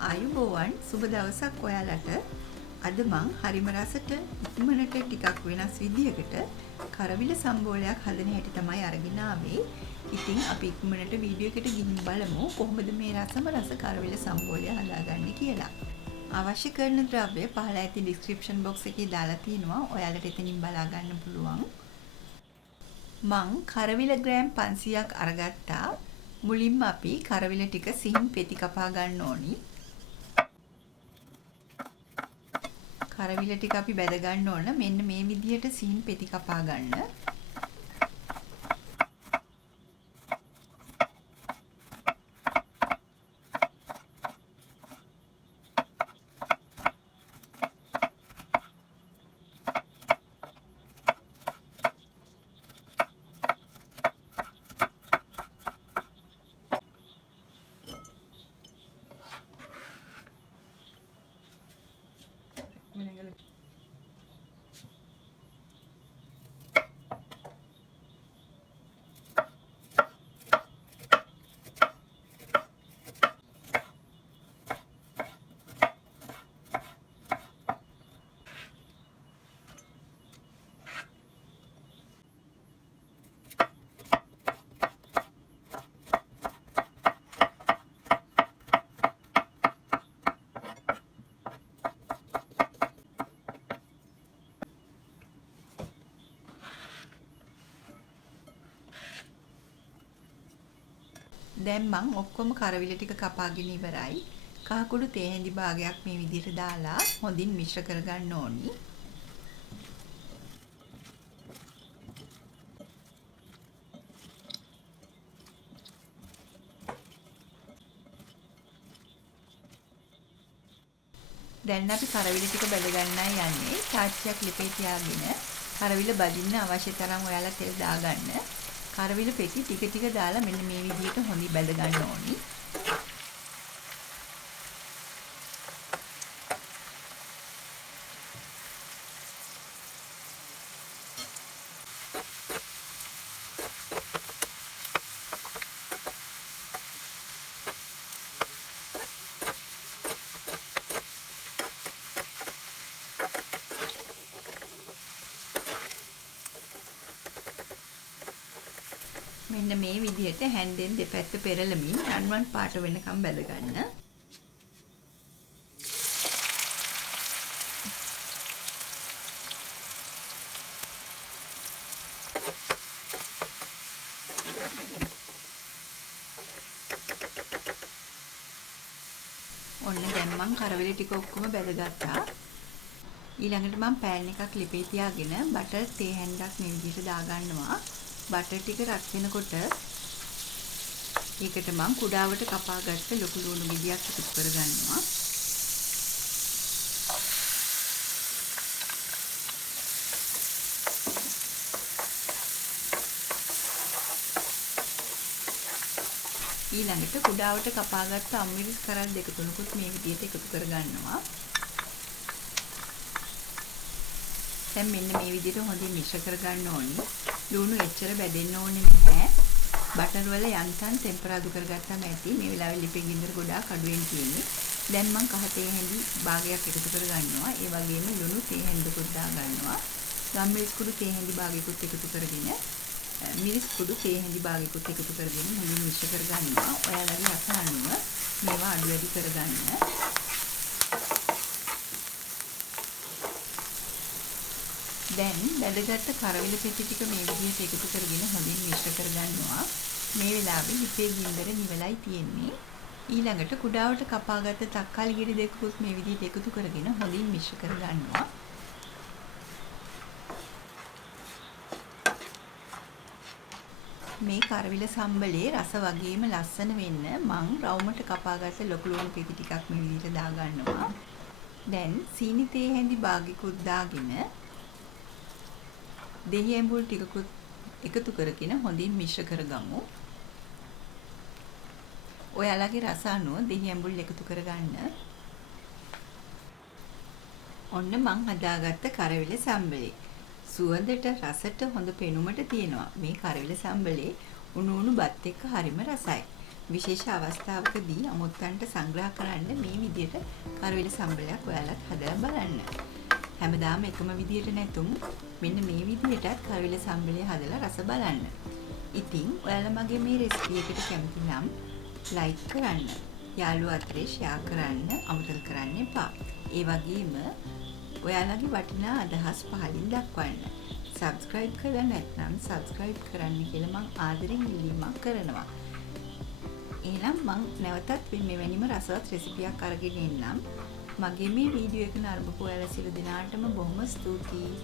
ආයුබෝවන් සුබ දවසක් ඔයාලට. අද මං හරිම රසට ඉක්මනට ටිකක් වෙනස් විදියකට කරවිල සම්බෝලයක් හදන හැටි තමයි අරගෙන ආවේ. ඉතින් අපි ඉක්මනට වීඩියෝ එකට ගිහින් බලමු කොහොමද මේ රසම රස කරවිල සම්බෝලය හදාගන්නේ කියලා. අවශ්‍ය කරන ද්‍රව්‍ය පහළ ඇති ඩිස්ක්‍රිප්ෂන් බොක්ස් එකේ දාලා තිනවා. ඔයාලට එතනින් බලා ගන්න පුළුවන්. මං කරවිල ග්‍රෑම් 500ක් අරගත්තා. මුලින්ම අපි කරවිල ටික සිහින් පෙති කපා ගන්න ඕනි. කරවිල ටික අපි බැද ගන්න ඕන. මෙන්න මේ විදිහට සිහින් පෙති කපා ගන්න. දැන් මං ඔක්කොම කරවිල ටික කපාගෙන ඉවරයි. කහකුඩු තේ හැඳි භාගයක් මේ විදිහට දාලා හොඳින් මිශ්‍ර කරගන්න ඕනි. දැන් අපි කරවිල ටික බැද ගන්නයි යන්නේ. තාච්චියක් ලිපේ තියාගෙන කරවිල බදින්න අවශ්‍ය තරම් ඔයාලා තෙල් දාගන්න. කරවිල පෙති ටික ටික දාලා මෙන්න මේ විදිහට හොඳින් බැද ගන්න ඕනි. මෙන්න මේ විදිහට හැන්දෙන් දෙපැත්ත පෙරලමින් රන්වන් පාට වෙනකම් බැද ගන්න. ඔන්න දැන් මං කරවිල ටික ඔක්කොම බැදගත්තා. ඊළඟට මං පෑන් එකක් ලිපේ තියාගෙන බටර් තේ හැන්දක් මේ විදිහට දාගන්නවා. බටර් ටික රත් වෙනකොට ඒකට මම කුඩාවට කපාගත්ත ලොකු ලුණු ගෙඩියක් එකතු කරගන්නවා. ඊළඟට කුඩාවට කපාගත්ත අම්මිරිස් කරල් දෙක තුනකුත් මේ විදිහට එකතු කරගන්නවා. දැන් මෙන්න මේ විදිහට හොඳින් මිශ්‍ර කරගන්න ඕනි. ලුණු එච්චර බැදෙන්න ඕනේ නැහැ. බටර් වල යන්තම් ටෙම්පරාදු කරගත්තාම ඇති. මේ වෙලාවේ ලිපේ ගින්දර ගොඩාක් අඩුවෙන් තියෙන්නේ. දැන් මම කහ තේ හැඳි භාගයක් එකතු කරගන්නවා. ඒ වගේම ලුණු තේ හැඳිකුත් දාගන්නවා. ගම්මිරිස් කුඩු තේ හැඳි භාගයකුත් එකතු කරගෙන මිරිස් කුඩු තේ හැඳි භාගයකුත් එකතු කරගෙන හොඳින් මිශ්‍ර කරගන්නවා. ඔයාලගේ රස අනුව මේවා අඩු වැඩි කරගන්න. දැන් බැදගත්ත කරවිල පෙති ටික මේ විදිහට එකතු කරගෙන හොඳින් මිශ්‍ර කරගන්නවා. මේ වෙලාවේ ලිපේ ගින්දර නිවලයි තියෙන්නේ. ඊළඟට කුඩාවට කපාගත්ත තක්කාලි ගෙඩි දෙකකුත් මේ විදිහට එකතු කරගෙන හොඳින් මිශ්‍ර කරගන්නවා. මේ කරවිල සම්බලේ රස වගේම ලස්සන වෙන්න මං රවුමට කපාගත්ත ලොකු ලුණු පෙති ටිකක් මේ විදිහට දාගන්නවා. දැන් සීනි තේ හැඳි භාගයකුත් දාගෙන දෙහි ඇඹුල් ටිකකුත් එකතු කරගෙන හොඳින් මිශ්‍ර කරගමු. ඔයාලගේ රස අනුව දෙහි ඇඹුල් එකතු කරගන්න. ඔන්න මං හදාගත්ත කරවිල සම්බලේ. සුවඳට රසට හොඳ පෙනුමට තියෙනවා. මේ කරවිල සම්බලේ උණු උණු බත් එක්ක හරිම රසයි. විශේෂ අවස්ථාවකදී අමුත්තන්ට සංග්‍රහ කරන්න මේ විදිහට කරවිල සම්බලයක් ඔයාලත් හදලා බලන්න. හැමදාම එකම විදිහට නැතුම් මෙන්න මේ විදිහටත් කරවිල සම්බලය හදලා රස බලන්න. ඉතින් ඔයාලා මගේ මේ රෙසිපි එකට කැමති නම් ලයික් කරන්න, යාළුවෝ අතරේ ෂෙයා කරන්න අමතක කරන්න එපා. ඒ වගේම ඔයාලගේ වටිනා අදහස් පහලින් දක්වන්න. සබ්ස්ක්‍රයිබ් කරලා නැත්නම් සබ්ස්ක්‍රයිබ් කරන්න කියලා මම ආදරෙන් ඉල්ලීමක් කරනවා. එහෙනම් මම නැවතත් මෙවැනිම රසවත් රෙසිපියක් අරගෙන එන්නම්. මගේ මේ වීඩියෝ එක නරඹපු ඔයාලා සියලු දෙනාටම බොහොම ස්තුතියි.